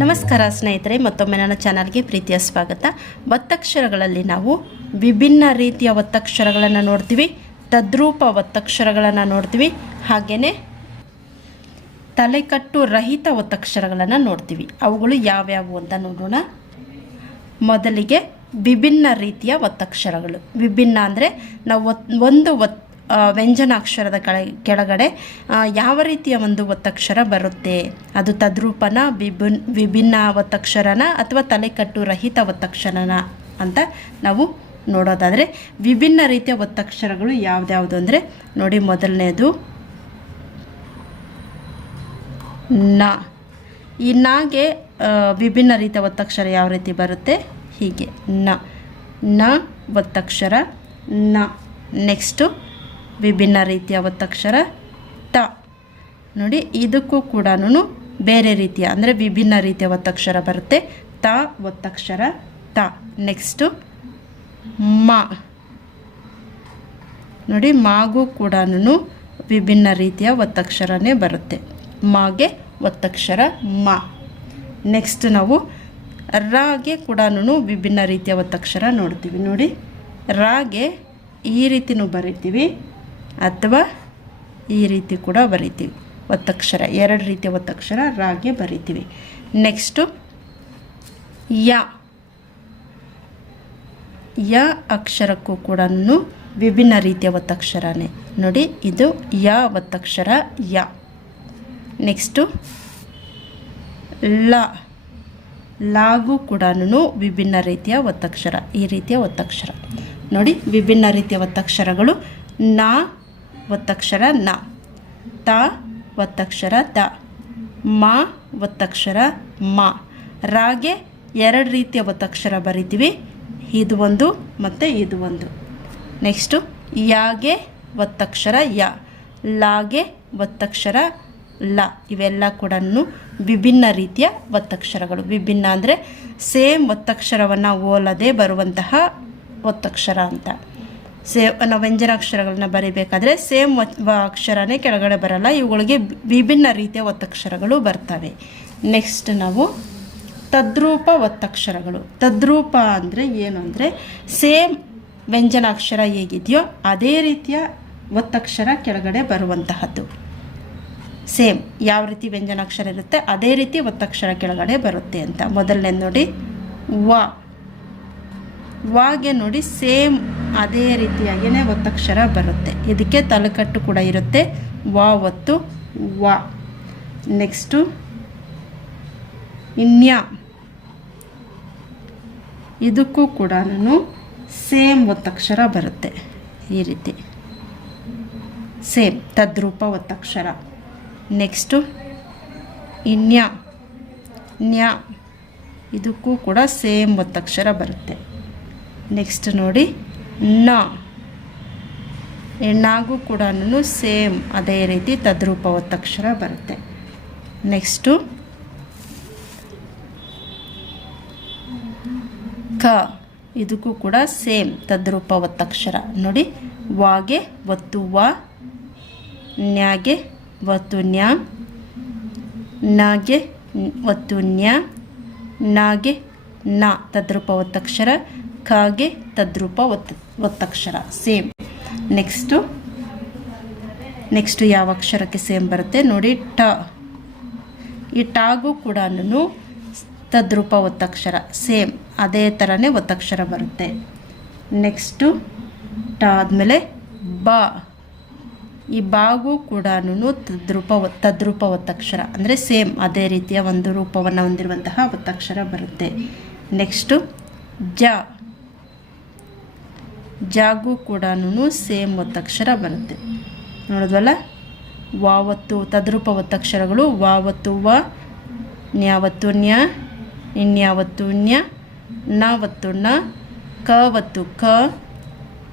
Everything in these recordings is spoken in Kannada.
ನಮಸ್ಕಾರ ಸ್ನೇಹಿತರೆ, ಮತ್ತೊಮ್ಮೆ ನನ್ನ ಚಾನಲ್ಗೆ ಪ್ರೀತಿಯ ಸ್ವಾಗತ. ಒತ್ತಕ್ಷರಗಳಲ್ಲಿ ನಾವು ವಿಭಿನ್ನ ರೀತಿಯ ಒತ್ತಕ್ಷರಗಳನ್ನು ನೋಡ್ತೀವಿ, ತದ್ರೂಪ ಒತ್ತಕ್ಷರಗಳನ್ನು ನೋಡ್ತೀವಿ ಹಾಗೆಯೇ ತಲೆಕಟ್ಟು ರಹಿತ ಒತ್ತಕ್ಷರಗಳನ್ನು ನೋಡ್ತೀವಿ. ಅವುಗಳು ಯಾವ್ಯಾವು ಅಂತ ನೋಡೋಣ. ಮೊದಲಿಗೆ ವಿಭಿನ್ನ ರೀತಿಯ ಒತ್ತಕ್ಷರಗಳು ವಿಭಿನ್ನ ಅಂದರೆ ನಾವು ಒಂದು ಒತ್ ವ್ಯಂಜನಾಕ್ಷರದ ಕೆಳ, ಕೆಳಗಡೆ ಯಾವ ರೀತಿಯ ಒಂದು ಒತ್ತಕ್ಷರ ಬರುತ್ತೆ? ಅದು ತದ್ರೂಪನ, ವಿಭಿನ್ ವಿಭಿನ್ನ ಒತ್ತಕ್ಷರನ ಅಥವಾ ತಲೆಕಟ್ಟು ರಹಿತ ಒತ್ತಕ್ಷರನ ಅಂತ ನಾವು ನೋಡೋದಾದರೆ, ವಿಭಿನ್ನ ರೀತಿಯ ಒತ್ತಕ್ಷರಗಳು ಯಾವ್ದ್ಯಾವುದು ಅಂದರೆ, ನೋಡಿ ಮೊದಲನೇದು, ನ. ಈ ನಾಗೆ ವಿಭಿನ್ನ ರೀತಿಯ ಒತ್ತಕ್ಷರ ಯಾವ ರೀತಿ ಬರುತ್ತೆ? ಹೀಗೆ. ನ. ನ ಒತ್ತಕ್ಷರ, ನ. ನೆಕ್ಸ್ಟು ವಿಭಿನ್ನ ರೀತಿಯ ಒತ್ತಕ್ಷರ ತ ನೋಡಿ, ಇದಕ್ಕೂ ಕೂಡ ಬೇರೆ ರೀತಿಯ, ಅಂದರೆ ವಿಭಿನ್ನ ರೀತಿಯ ಒತ್ತಕ್ಷರ ಬರುತ್ತೆ. ತ, ಒತ್ತಕ್ಷರ ತ ನೆಕ್ಸ್ಟು ಮ. ನೋಡಿ, ಮಾಗೂ ಕೂಡ ವಿಭಿನ್ನ ರೀತಿಯ ಒತ್ತಕ್ಷರನೇ ಬರುತ್ತೆ. ಮಾಗೆ ಒತ್ತಕ್ಷರ ಮ. ನೆಕ್ಸ್ಟ್ ನಾವು ರಾಗೆ ಕೂಡ ವಿಭಿನ್ನ ರೀತಿಯ ಒತ್ತಕ್ಷರ ನೋಡ್ತೀವಿ. ನೋಡಿ, ರಾಗೆ ಈ ರೀತಿನೂ ಬರಿತೀವಿ. ಅಥವಾ ಈ ರೀತಿ ಕೂಡ ಬರಿತೀವಿ. ಒತ್ತಕ್ಷರ, ಎರಡು ರೀತಿಯ ಒತ್ತಕ್ಷರ ರಾಗೆ ಬರಿತೀವಿ. ನೆಕ್ಸ್ಟು ಯ. ಯ ಅಕ್ಷರಕ್ಕೂ ಕೂಡ ವಿಭಿನ್ನ ರೀತಿಯ ಒತ್ತಕ್ಷರನೇ. ನೋಡಿ, ಇದು ಯ ಒತ್ತಕ್ಷರ ಯ. ನೆಕ್ಸ್ಟು ಲ. ಲಾಗೂ ಕೂಡ ವಿಭಿನ್ನ ರೀತಿಯ ಒತ್ತಕ್ಷರ, ಈ ರೀತಿಯ ಒತ್ತಕ್ಷರ. ನೋಡಿ, ವಿಭಿನ್ನ ರೀತಿಯ ಒತ್ತಕ್ಷರಗಳು ನ ಒತ್ತಕ್ಷರ ನ. ತ ಒತ್ತಕ್ಷರ ತ ಮ ಒತ್ತಕ್ಷರ ಮ. ರಾಗೆ ಎರಡು ರೀತಿಯ ಒತ್ತಕ್ಷರ ಬರಿತೀವಿ. ಇದು ಒಂದು ಮತ್ತು ಇದು ಒಂದು. ನೆಕ್ಸ್ಟು ಯಾಗೆ ಒತ್ತಕ್ಷರ ಯ. ಲಾಗೆ ಒತ್ತಕ್ಷರ ಲ. ಇವೆಲ್ಲ ಕೂಡ ವಿಭಿನ್ನ ರೀತಿಯ ಒತ್ತಕ್ಷರಗಳು ವಿಭಿನ್ನ ಅಂದರೆ ಸೇಮ್ ಒತ್ತಕ್ಷರವನ್ನು ಹೋಲದೆ ಬರುವಂತಹ ಒತ್ತಕ್ಷರ ಅಂತ. ಸೇ ನಾವು ವ್ಯಂಜನಾಕ್ಷರಗಳನ್ನ ಬರೀಬೇಕಾದ್ರೆ ಸೇಮ್ ಅಕ್ಷರನೇ ಕೆಳಗಡೆ ಬರಲ್ಲ. ಇವುಗಳಿಗೆ ವಿಭಿನ್ನ ರೀತಿಯ ಒತ್ತಕ್ಷರಗಳು ಬರ್ತವೆ. ನೆಕ್ಸ್ಟ್ ನಾವು ತದ್ರೂಪ ಒತ್ತಕ್ಷರಗಳು. ತದ್ರೂಪ ಅಂದರೆ ಏನು ಅಂದರೆ ಸೇಮ್ ವ್ಯಂಜನಾಕ್ಷರ ಹೇಗಿದೆಯೋ ಅದೇ ರೀತಿಯ ಒತ್ತಕ್ಷರ ಕೆಳಗಡೆ ಬರುವಂತಹದ್ದು. ಸೇಮ್ ಯಾವ ರೀತಿ ವ್ಯಂಜನಾಕ್ಷರ ಇರುತ್ತೆ ಅದೇ ರೀತಿ ಒತ್ತಕ್ಷರ ಕೆಳಗಡೆ ಬರುತ್ತೆ ಅಂತ. ಮೊದಲನೇ ನೋಡಿ ವ. ವಾಗೆ ನೋಡಿ ಸೇಮ್ ಅದೇ ರೀತಿಯಾಗಿಯೇ ಒತ್ತಕ್ಷರ ಬರುತ್ತೆ. ಇದಕ್ಕೆ ತಲೆಕಟ್ಟು ಕೂಡ ಇರುತ್ತೆ. ವ ಒತ್ತು ವ. ನೆಕ್ಸ್ಟು ಇನ್ಯ. ಇದಕ್ಕೂ ಕೂಡ ಸೇಮ್ ಒತ್ತಕ್ಷರ ಬರುತ್ತೆ. ಈ ರೀತಿ. ಸೇಮ್ ತದ್ರೂಪ ಒತ್ತಕ್ಷರ. ನೆಕ್ಸ್ಟು ಇನ್ಯ. ನ್ಯ. ಇದಕ್ಕೂ ಕೂಡ ಸೇಮ್ ಒತ್ತಕ್ಷರ ಬರುತ್ತೆ. ನೆಕ್ಸ್ಟ್ ನೋಡಿ. ನ. ಎಣ್ಣಾಗೂ ಕೂಡ ಸೇಮ್ ಅದೇ ರೀತಿ ತದ್ರೂಪ ಒತ್ತಕ್ಷರ ಬರುತ್ತೆ. ನೆಕ್ಸ್ಟು ಕ. ಇದಕ್ಕೂ ಕೂಡ ಸೇಮ್ ತದ್ರೂಪ ಒತ್ತಕ್ಷರ ನೋಡಿ, ವಾಗೆ ಒತ್ತು ವ, ನ್ಯಾಗೆ ಒತ್ತು ನ್ಯಾ, ನಾಗೆ ಒತ್ತು ನ್ಯಾ, ನಾಗೆ ನ ತದ್ರೂಪ ಒತ್ತಕ್ಷರ ಕಾಗೆ ತದ್ರೂಪ ಒತ್ತ, ಒತ್ತಕ್ಷರ, ಸೇಮ್. ನೆಕ್ಸ್ಟು ನೆಕ್ಸ್ಟು ಯಾವ ಅಕ್ಷರಕ್ಕೆ ಸೇಮ್ ಬರುತ್ತೆ ನೋಡಿ ಟ. ಈ ಟಾಗೂ ಕೂಡ ತದ್ರೂಪ ಒತ್ತಕ್ಷರ, ಸೇಮ್. ಅದೇ ಥರನೇ ಒತ್ತಕ್ಷರ ಬರುತ್ತೆ. ನೆಕ್ಸ್ಟು ಟ ಆದಮೇಲೆ ಬ. ಈ ಬಾಗೂ ಕೂಡ ತದ್ರೂಪ ತದ್ರೂಪ ಒತ್ತಕ್ಷರ, ಅಂದರೆ ಸೇಮ್. ಅದೇ ರೀತಿಯ ಒಂದು ರೂಪವನ್ನು ಹೊಂದಿರುವಂತಹ ಒತ್ತಕ್ಷರ ಬರುತ್ತೆ. ನೆಕ್ಸ್ಟು ಜ. ಜಾಗೂ ಕೂಡ ಸೇಮ್ ಒತ್ತಕ್ಷರ ಬರುತ್ತೆ. ನೋಡಿದ್ವಲ್ಲ? ವಾವತ್ತು ತದ್ರೂಪ ಒತ್ತಕ್ಷರಗಳು ವಾವತ್ತು ವ ನ್ಯಾವತ್ತು ನ್ಯ ಇನ್ಯಾವತ್ತು ನ್ಯ ನಾವತ್ತು ನ ಕವತ್ತು ಕ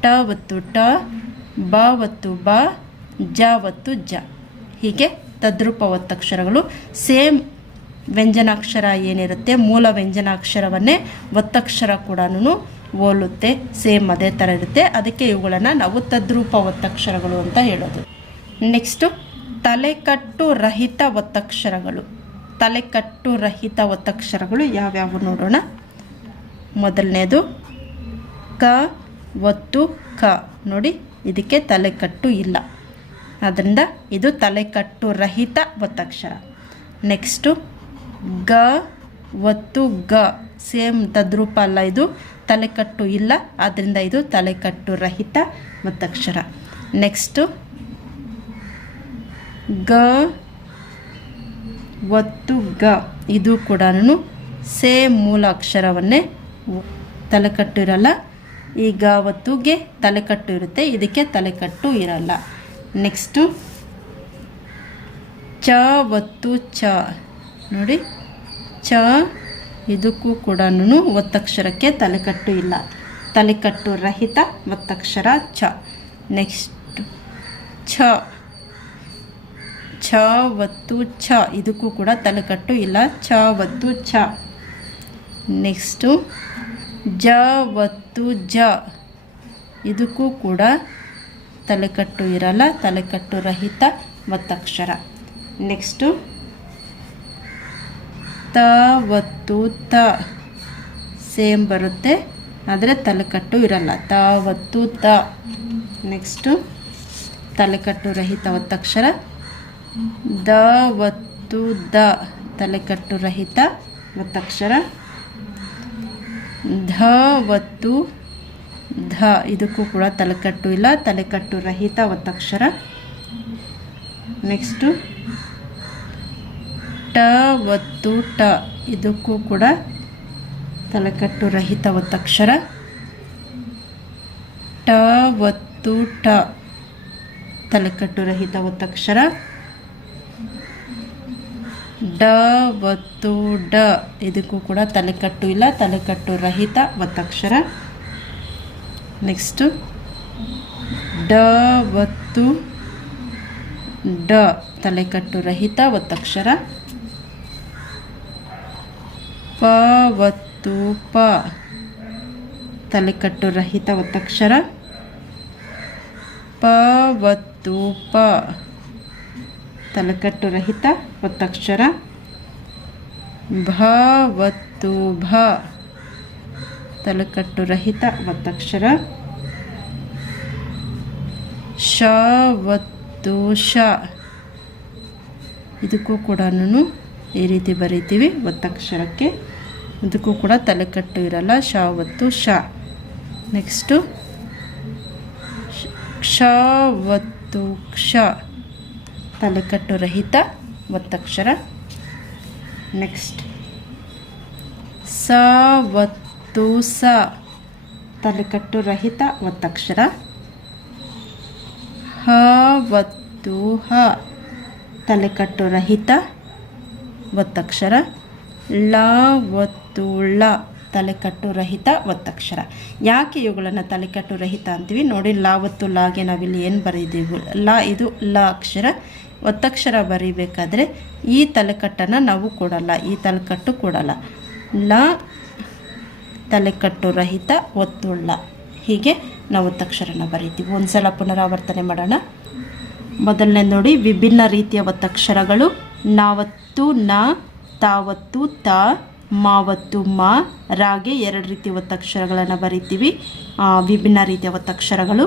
ಟವತ್ತು ಟ ಬಾವತ್ತು ಬ ಜಾವತ್ತು ಜ ಹೀಗೆ ತದ್ರೂಪ ಒತ್ತಕ್ಷರಗಳು ಸೇಮ್ ವ್ಯಂಜನಾಕ್ಷರ ಏನಿರುತ್ತೆ, ಮೂಲ ವ್ಯಂಜನಾಕ್ಷರವನ್ನೇ ಒತ್ತಕ್ಷರ ಕೂಡ ಹೋಲುತ್ತೆ, ಸೇಮ್ ಅದೇ ಥರ ಇರುತ್ತೆ. ಅದಕ್ಕೆ ಇವುಗಳನ್ನು ನಾವು ತದ್ರೂಪ ಒತ್ತಕ್ಷರಗಳು ಅಂತ ಹೇಳೋದು. ನೆಕ್ಸ್ಟು ತಲೆಕಟ್ಟು ರಹಿತ ಒತ್ತಕ್ಷರಗಳು ತಲೆಕಟ್ಟು ರಹಿತ ಒತ್ತಕ್ಷರಗಳು ಯಾವ್ಯಾವು ನೋಡೋಣ? ಮೊದಲನೇದು, ಕ, ಒತ್ತು, ಕ. ನೋಡಿ, ಇದಕ್ಕೆ ತಲೆಕಟ್ಟು ಇಲ್ಲ. ಆದ್ದರಿಂದ ಇದು ತಲೆಕಟ್ಟು ರಹಿತ ಒತ್ತಕ್ಷರ ನೆಕ್ಸ್ಟು ಗ, ಒತ್ತು, ಗ. ಸೇಮ್ ತದ್ರೂಪ ಅಲ್ಲ ಇದು. ತಲೆಕಟ್ಟು ಇಲ್ಲ. ಆದ್ದರಿಂದ ಇದು ತಲೆಕಟ್ಟು ರಹಿತ ಒತ್ತಕ್ಷರ ನೆಕ್ಸ್ಟು ಗ, ಒತ್ತು ಗ. ಇದು ಕೂಡ ಸೇಮ್ ಮೂಲ ಅಕ್ಷರವನ್ನೇ ತಲೆಕಟ್ಟು ಇರಲ್ಲ. ಈ ಗ ಒತ್ತುಗೆ ತಲೆಕಟ್ಟು ಇರುತ್ತೆ. ಇದಕ್ಕೆ ತಲೆಕಟ್ಟು ಇರಲ್ಲ. ನೆಕ್ಸ್ಟು ಚ ಒತ್ತು ಚ. ನೋಡಿ. ಚ ಇದಕ್ಕೂ ಕೂಡ ಒತ್ತಕ್ಷರಕ್ಕೆ ತಲೆಕಟ್ಟು ಇಲ್ಲ. ತಲೆಕಟ್ಟು ರಹಿತ, ಒತ್ತಕ್ಷರ ಚ ನೆಕ್ಸ್ಟ್ ಛ. ಛ ಒತ್ತು ಛ. ಇದಕ್ಕೂ ಕೂಡ ತಲೆಕಟ್ಟು ಇಲ್ಲ. ಛ ಒತ್ತು ಛ. ನೆಕ್ಸ್ಟು ಜ ಒತ್ತು ಜ. ಇದಕ್ಕೂ ಕೂಡ ತಲೆಕಟ್ಟು ಇರಲ್ಲ. ತಲೆಕಟ್ಟು ರಹಿತ, ಒತ್ತಕ್ಷರ. ನೆಕ್ಸ್ಟು ತ ಒತ್ತು ತ ಸೇಮ್ ಬರುತ್ತೆ, ಆದರೆ ತಲೆಕಟ್ಟು ಇರಲ್ಲ. ತ ಒತ್ತು ತ ನೆಕ್ಸ್ಟು ತಲೆಕಟ್ಟು ರಹಿತ ಒತ್ತಕ್ಷರ. ದ ಒತ್ತು ದ ತಲೆಕಟ್ಟು ರಹಿತ ಒತ್ತಕ್ಷರ. ಧ ಒತ್ತು ಧ, ಇದಕ್ಕೂ ಕೂಡ ತಲೆಕಟ್ಟು ಇಲ್ಲ, ತಲೆಕಟ್ಟು ರಹಿತ ಒತ್ತಕ್ಷರ. ನೆಕ್ಸ್ಟು ಟ ಒತ್ತು ಟ. ಇದಕ್ಕೂ ಕೂಡ ತಲೆಕಟ್ಟು ರಹಿತ ಒತ್ತಕ್ಷರ ಟ ಒತ್ತು ಟ. ತಲೆಕಟ್ಟು ರಹಿತ ಒತ್ತಕ್ಷರ ಡ ಒತ್ತು ಡ. ಇದಕ್ಕೂ ಕೂಡ ತಲೆಕಟ್ಟು ಇಲ್ಲ, ತಲೆಕಟ್ಟು ರಹಿತ ಒತ್ತಕ್ಷರ ನೆಕ್ಸ್ಟು. ಡ ಒತ್ತು ಡ. ತಲೆಕಟ್ಟು ರಹಿತ ಒತ್ತಕ್ಷರ ಪ ಒತ್ತು ಪ ತಲೆಕಟ್ಟು ರಹಿತ ಒತ್ತಕ್ಷರ ಪ ಒತ್ತು ಪ ತಲೆಕಟ್ಟು ರಹಿತ ಒತ್ತಕ್ಷರ ಭ ಒತ್ತು ಭ ತಲೆಕಟ್ಟು ರಹಿತ ಒತ್ತಕ್ಷರ ಶ ಒತ್ತು ಶ ಇದಕ್ಕೂ ಕೂಡ ಈ ರೀತಿ ಬರೀತೀವಿ ಒತ್ತಕ್ಷರಕ್ಕೆ ಇದಕ್ಕೂ ಕೂಡ ತಲೆಕಟ್ಟು ಇರಲ್ಲ. ಶ ಒತ್ತು ಶ. ನೆಕ್ಸ್ಟು ಕ್ಷ ಒತ್ತು ಕ್ಷ. ತಲೆಕಟ್ಟು ರಹಿತ ಒತ್ತಕ್ಷರ. ನೆಕ್ಸ್ಟ್ ಸ ಸ. ತಲೆಕಟ್ಟು ರಹಿತ ಒತ್ತಕ್ಷರ. ಹ ಹ. ತಲೆಕಟ್ಟು ರಹಿತ ಒತ್ತಕ್ಷರ. ಳ ಒತ್ತು ಳ, ತಲೆಕಟ್ಟು ರಹಿತ ಒತ್ತಕ್ಷರ ಯಾಕೆ ಇವುಗಳನ್ನು ತಲೆಕಟ್ಟು ರಹಿತ ಅಂತೀವಿ? ನೋಡಿ, ಲ ಒತ್ತು ಲಾಗೆ ನಾವಿಲ್ಲಿ ಏನು ಬರೆದೀವಿ? ಲ, ಇದು ಲ ಅಕ್ಷರ. ಒತ್ತಕ್ಷರ ಬರೀಬೇಕಾದ್ರೆ ಈ ತಲೆಕಟ್ಟನ್ನು ನಾವು ಕೊಡಲ್ಲ, ಈ ತಲೆಕಟ್ಟು ಕೊಡಲ್ಲ. ಲ, ತಲೆಕಟ್ಟು ರಹಿತ ಒತ್ತುಳ್ಳ ಹೀಗೆ ನಾವು ಒತ್ತಕ್ಷರನ ಬರೀತೀವಿ. ಒಂದು ಸಲ ಪುನರಾವರ್ತನೆ ಮಾಡೋಣ. ಮೊದಲನೇ ನೋಡಿ, ವಿಭಿನ್ನ ರೀತಿಯ ಒತ್ತಕ್ಷರಗಳು ನಾವತ್ತು ನ ತಾವತ್ತು ತ, ಮಾವತ್ತು ಮ, ರಾಗೆ ಎರಡು ರೀತಿ ಒತ್ತಕ್ಷರಗಳನ್ನು ಬರಿತೀವಿ. ವಿಭಿನ್ನ ರೀತಿಯ ಒತ್ತಕ್ಷರಗಳು.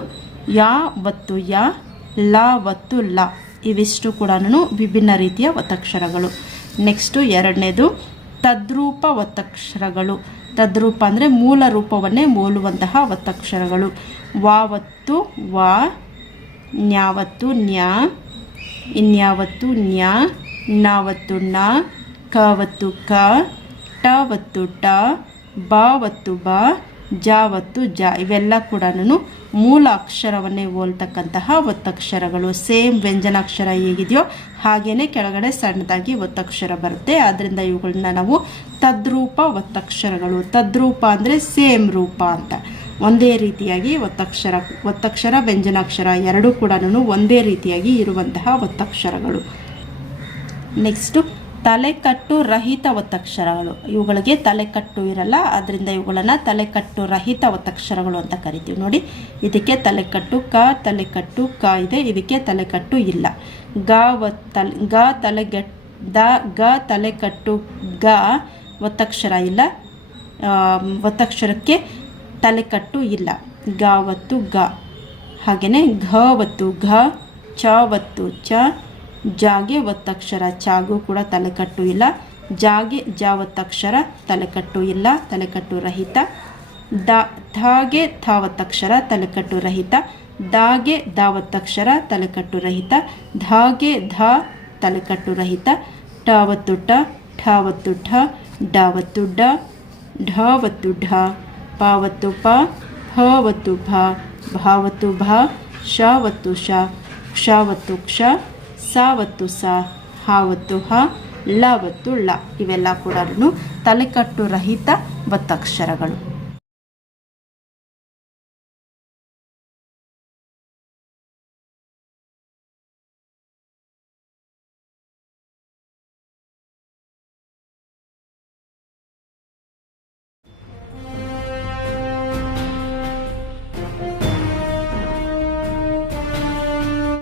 ಯಾ ಒತ್ತು ಯಾ, ಲ ಒತ್ತು ಲ ಇವಿಷ್ಟು ಕೂಡ ವಿಭಿನ್ನ ರೀತಿಯ ಒತ್ತಕ್ಷರಗಳು. ನೆಕ್ಸ್ಟು ಎರಡನೇದು ತದ್ರೂಪ ಒತ್ತಕ್ಷರಗಳು. ತದ್ರೂಪ ಅಂದರೆ ಮೂಲ ರೂಪವನ್ನೇ ಹೋಲುವಂತಹ ಒತ್ತಕ್ಷರಗಳು. ವಾವತ್ತು ವಾ ನ್ಯಾವತ್ತು ನ್ಯಾ ಇನ್ಯಾವತ್ತು ನ್ಯಾ ನಾವತ್ತು ನ ಕವತ್ತು ಕ ಟ ಒತ್ತು ಟ, ಬಾವತ್ತು ಬ, ಜಾವತ್ತು ಜ ಇವೆಲ್ಲ ಕೂಡ ಮೂಲ ಅಕ್ಷರವನ್ನೇ ಹೋಲ್ತಕ್ಕಂತಹ ಒತ್ತಕ್ಷರಗಳು. ಸೇಮ್ ವ್ಯಂಜನಾಕ್ಷರ ಹೇಗಿದೆಯೋ ಹಾಗೆಯೇ ಕೆಳಗಡೆ ಸಣ್ಣದಾಗಿ ಒತ್ತಕ್ಷರ ಬರುತ್ತೆ. ಆದ್ದರಿಂದ ಇವುಗಳನ್ನ ನಾವು ತದ್ರೂಪ ಒತ್ತಕ್ಷರಗಳು. ತದ್ರೂಪ ಅಂದರೆ ಸೇಮ್ ರೂಪ ಅಂತ. ಒಂದೇ ರೀತಿಯಾಗಿ ಒತ್ತಕ್ಷರ ಒತ್ತಕ್ಷರ, ವ್ಯಂಜನಾಕ್ಷರ ಎರಡೂ ಕೂಡ ಒಂದೇ ರೀತಿಯಾಗಿ ಇರುವಂತಹ ಒತ್ತಕ್ಷರಗಳು. ನೆಕ್ಸ್ಟು ತಲೆಕಟ್ಟು ರಹಿತ ಒತ್ತಕ್ಷರಗಳು. ಇವುಗಳಿಗೆ ತಲೆಕಟ್ಟು ಇರಲ್ಲ ಅದರಿಂದ ಇವುಗಳನ್ನು ತಲೆಕಟ್ಟು ರಹಿತ ಒತ್ತಕ್ಷರಗಳು ಅಂತ ಕರಿತೀವಿ. ನೋಡಿ, ಇದಕ್ಕೆ ತಲೆಕಟ್ಟು ಕ ತಲೆಕಟ್ಟು ಕ ಇದೆ, ಇದಕ್ಕೆ ತಲೆಕಟ್ಟು ಇಲ್ಲ. ಗ ಒತ್ತಲ್, ಗ ತಲೆಗೆಟ್, ದ, ಗ ತಲೆಕಟ್ಟು ಗ ಒತ್ತಕ್ಷರ ಇಲ್ಲ. ಒತ್ತಕ್ಷರಕ್ಕೆ ತಲೆಕಟ್ಟು ಇಲ್ಲ. ಗ ಒತ್ತು ಗ. ಹಾಗೆಯೇ ಘ ಒತ್ತು ಘ, ಚ ಒತ್ತು ಚ ಜಾಗೆ ಒತ್ತಕ್ಷರ ಚಾಗು ಕೂಡ ತಲೆಕಟ್ಟು ಇಲ್ಲ. ಜಾಗೆ ಜ ಒತ್ತಕ್ಷರ ತಲೆಕಟ್ಟು ಇಲ್ಲ, ತಲೆಕಟ್ಟು ರಹಿತ. ದ, ಧಾಗೆ ಧಾವತ್ತಕ್ಷರ ತಲೆಕಟ್ಟು ರಹಿತ. ದಾಗೆ ಧಾವತ್ತಕ್ಷರ ತಲೆಕಟ್ಟು ರಹಿತ. ಧಾಗೆ ಧ ತಲೆಕಟ್ಟು ರಹಿತ. ಟಾವತ್ತು ಠಾವತ್ತು ಟ ಠ ಒತ್ತು ಠ ಡ ಒತ್ತು ಡ ಢ ಒತ್ತು ಢ. ಪ ಒತ್ತು ಪ ಫ ಒತ್ತು ಭ, ಭಾವತ್ತು ಭ ಶ ಒತ್ತು ಶ ಕ್ಷ ಕ್ಷ. ಸ ಒತ್ತು ಸ ಹಾವತ್ತು ಹ ಳ ಒತ್ತು ಳ. ಇವೆಲ್ಲ ಕೂಡ ತಲೆಕಟ್ಟು ರಹಿತ ಒತ್ತಕ್ಷರಗಳು.